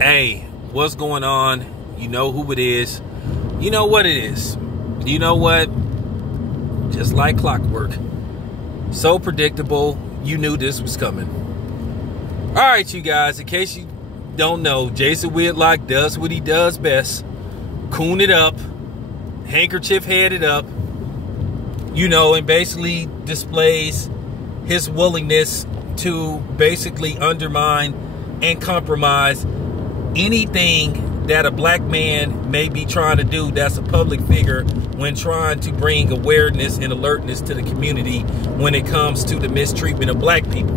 Hey, what's going on? You know who it is. You know what it is. You know what? Just like clockwork. So predictable. You knew this was coming. All right, you guys. In case you don't know, Jason Whitlock does what he does best. Coon it up. Handkerchief headed up. You know, and basically displays his willingness to basically undermine and compromise anything that a black man may be trying to do that's a public figure when trying to bring awareness and alertness to the community when it comes to the mistreatment of black people.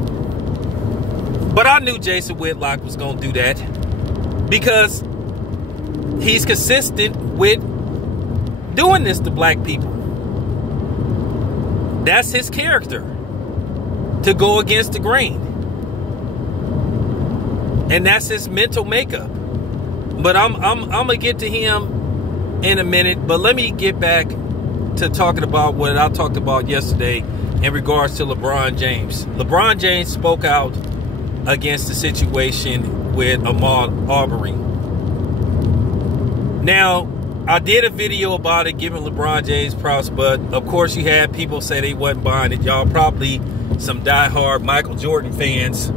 But I knew Jason Whitlock was going to do that because he's consistent with doing this to black people. That's his character, to go against the grain. And that's his mental makeup. But I'm gonna get to him in a minute. But let me get back to talking about what I talked about yesterday in regards to LeBron James. LeBron James spoke out against the situation with Ahmaud Arbery. Now, I did a video about it, giving LeBron James props, but of course you had people say they wasn't buying it. Y'all probably some diehard Michael Jordan fans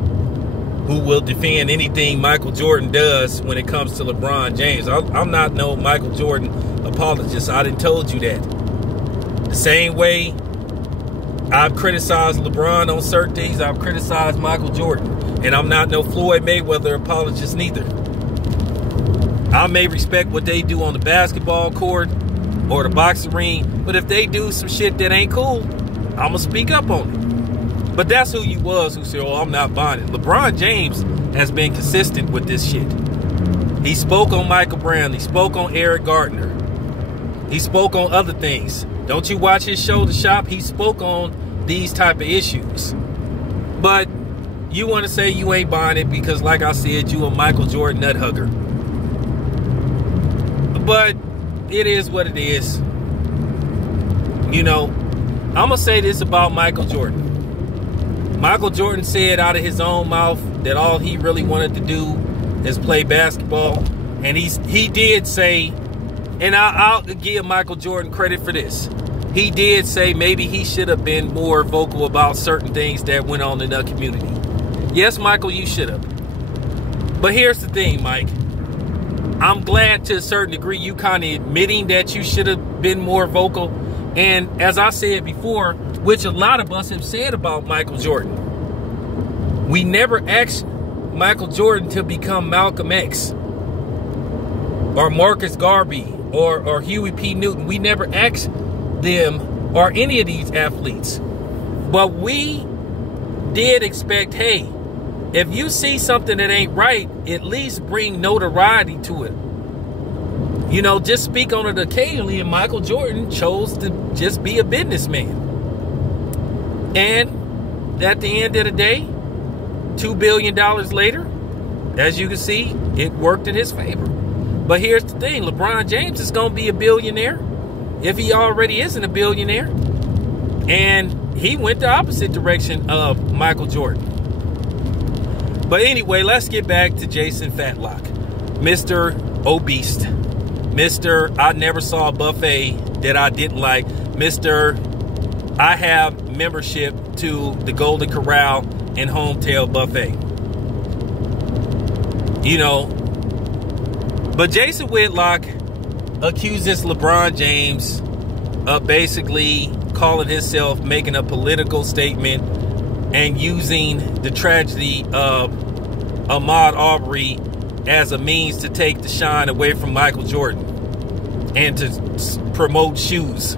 who will defend anything Michael Jordan does when it comes to LeBron James. I'm not no Michael Jordan apologist. I done told you that. The same way I've criticized LeBron on certain things, I've criticized Michael Jordan. And I'm not no Floyd Mayweather apologist neither. I may respect what they do on the basketball court or the boxing ring, but if they do some shit that ain't cool, I'm going to speak up on it. But that's who you was who said, oh, I'm not buying it. LeBron James has been consistent with this shit. He spoke on Michael Brown. He spoke on Eric Gardner. He spoke on other things. Don't you watch his show, The Shop? He spoke on these type of issues. But you want to say you ain't buying it because, like I said, you a Michael Jordan nut hugger. But it is what it is. You know, I'm going to say this about Michael Jordan. Michael Jordan said out of his own mouth that all he really wanted to do is play basketball. And he did say, and I'll give Michael Jordan credit for this. He did say maybe he should have been more vocal about certain things that went on in the community. Yes, Michael, you should have. But here's the thing, Mike. I'm glad to a certain degree you kind of admitting that you should have been more vocal. And as I said before, which a lot of us have said about Michael Jordan, we never asked Michael Jordan to become Malcolm X or Marcus Garvey or Huey P. Newton. We never asked them or any of these athletes. But we did expect, hey, if you see something that ain't right, at least bring notoriety to it. You know, just speak on it occasionally, and Michael Jordan chose to just be a businessman. And at the end of the day, $2 billion later, as you can see, it worked in his favor. But here's the thing, LeBron James is going to be a billionaire if he already isn't a billionaire. And he went the opposite direction of Michael Jordan. But anyway, let's get back to Jason Fatlock, Mr. Obese, Mr. I never saw a buffet that I didn't like, Mr. I have membership to the Golden Corral and Hometail Buffet. You know, but Jason Whitlock accuses LeBron James of basically calling himself making a political statement and using the tragedy of Ahmaud Arbery as a means to take the shine away from Michael Jordan and to promote shoes.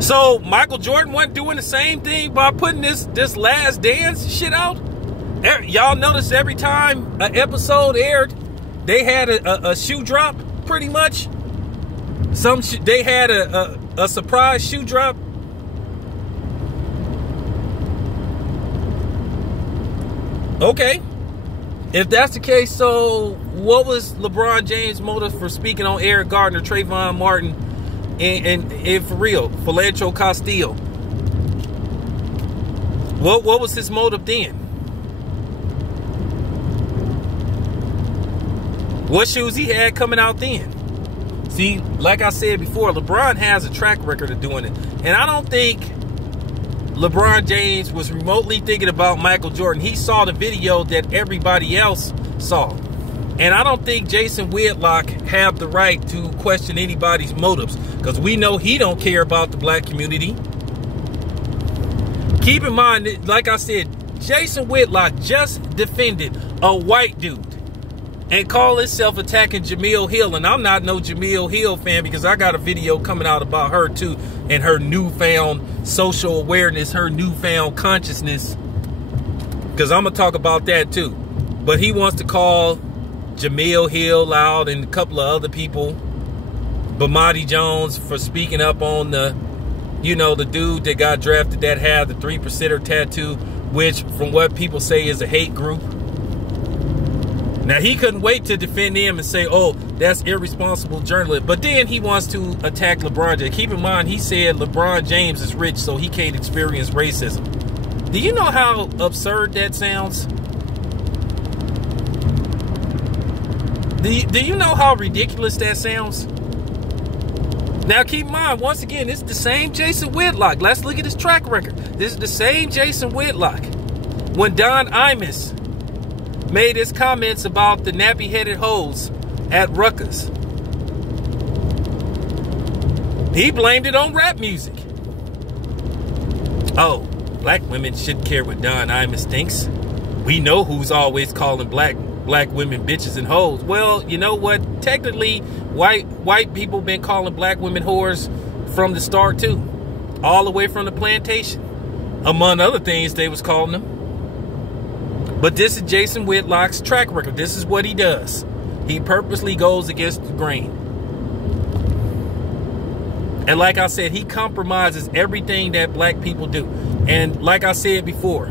So Michael Jordan wasn't doing the same thing by putting this Last Dance shit out. Y'all notice every time an episode aired, they had a shoe drop, pretty much. They had a surprise shoe drop. Okay, if that's the case, so what was LeBron James' motive for speaking on Eric Gardner, Trayvon Martin, and for real, Philantro Castillo? What was his motive then? What shoes he had coming out then? See, like I said before, LeBron has a track record of doing it. And I don't think LeBron James was remotely thinking about Michael Jordan. He saw the video that everybody else saw. And I don't think Jason Whitlock have the right to question anybody's motives, because we know he don't care about the black community. Keep in mind, like I said, Jason Whitlock just defended a white dude and called himself attacking Jamil Hill. And I'm not no Jamil Hill fan, because I got a video coming out about her too, and her newfound social awareness, her newfound consciousness, because I'm going to talk about that too. But he wants to call Jamil Hill out and a couple of other people, Bamadi Jones, for speaking up on the, you know, the dude that got drafted that had the 3%er tattoo, which from what people say is a hate group. Now, he couldn't wait to defend him and say, oh, that's irresponsible journalism. But then he wants to attack LeBron James. Keep in mind, he said LeBron James is rich, so he can't experience racism. Do you know how absurd that sounds? Do you know how ridiculous that sounds? Now, keep in mind, once again, this is the same Jason Whitlock. Let's look at his track record. This is the same Jason Whitlock. When Don Imus made his comments about the nappy-headed hoes at Rutgers, he blamed it on rap music. Oh, black women shouldn't care what Don Imus thinks. We know who's always calling black women bitches and hoes. Well, you know what? Technically, white people been calling black women whores from the start too, all the way from the plantation. Among other things, they was calling them. But this is Jason Whitlock's track record. This is what he does. He purposely goes against the grain. And like I said, he compromises everything that black people do. And like I said before,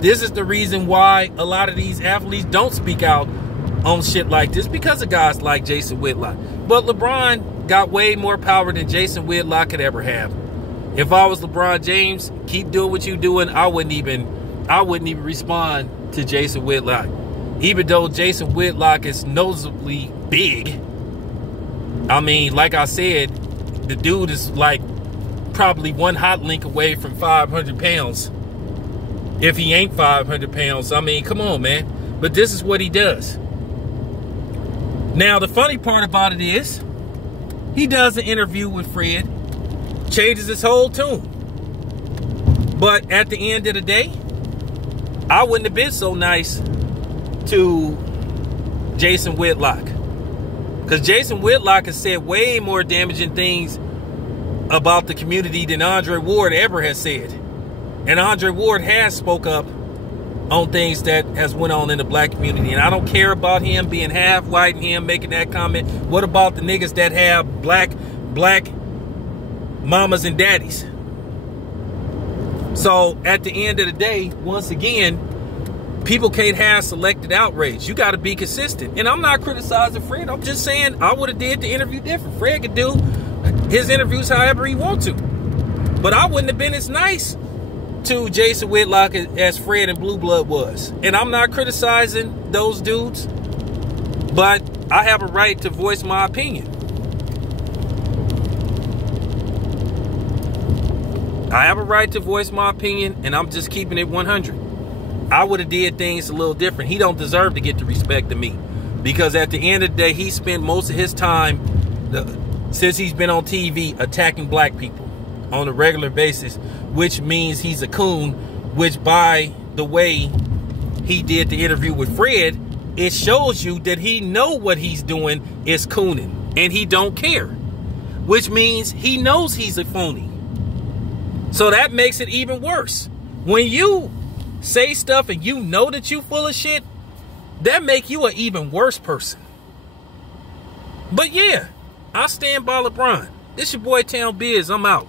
this is the reason why a lot of these athletes don't speak out on shit like this, because of guys like Jason Whitlock. But LeBron got way more power than Jason Whitlock could ever have. If I was LeBron James, keep doing what you're doing. I wouldn't even respond to Jason Whitlock. Even though Jason Whitlock is noticeably big. I mean, like I said, the dude is like probably one hot link away from 500 pounds. If he ain't 500 pounds, I mean, come on, man. But this is what he does. Now, the funny part about it is, he does an interview with Fred, changes his whole tune. But at the end of the day, I wouldn't have been so nice to Jason Whitlock. Because Jason Whitlock has said way more damaging things about the community than Andre Ward ever has said. And Andre Ward has spoke up on things that has went on in the black community. And I don't care about him being half white and him making that comment. What about the niggas that have black mamas and daddies? So at the end of the day, once again, people can't have selected outrage. You got to be consistent. And I'm not criticizing Fred. I'm just saying I would have did the interview different. Fred could do his interviews however he wants to. But I wouldn't have been as nice to Jason Whitlock as Fred and Blue Blood was. And I'm not criticizing those dudes, but I have a right to voice my opinion. I have a right to voice my opinion, and I'm just keeping it 100. I would have did things a little different. He don't deserve to get the respect of me, because at the end of the day, he spent most of his time, since he's been on TV, attacking black people on a regular basis, which means he's a coon, which by the way he did the interview with Fred, it shows you that he know what he's doing is cooning, and he don't care, which means he knows he's a phony. So that makes it even worse. When you say stuff and you know that you full of shit, that make you an even worse person. But yeah, I stand by LeBron. It's your boy Town Biz. I'm out.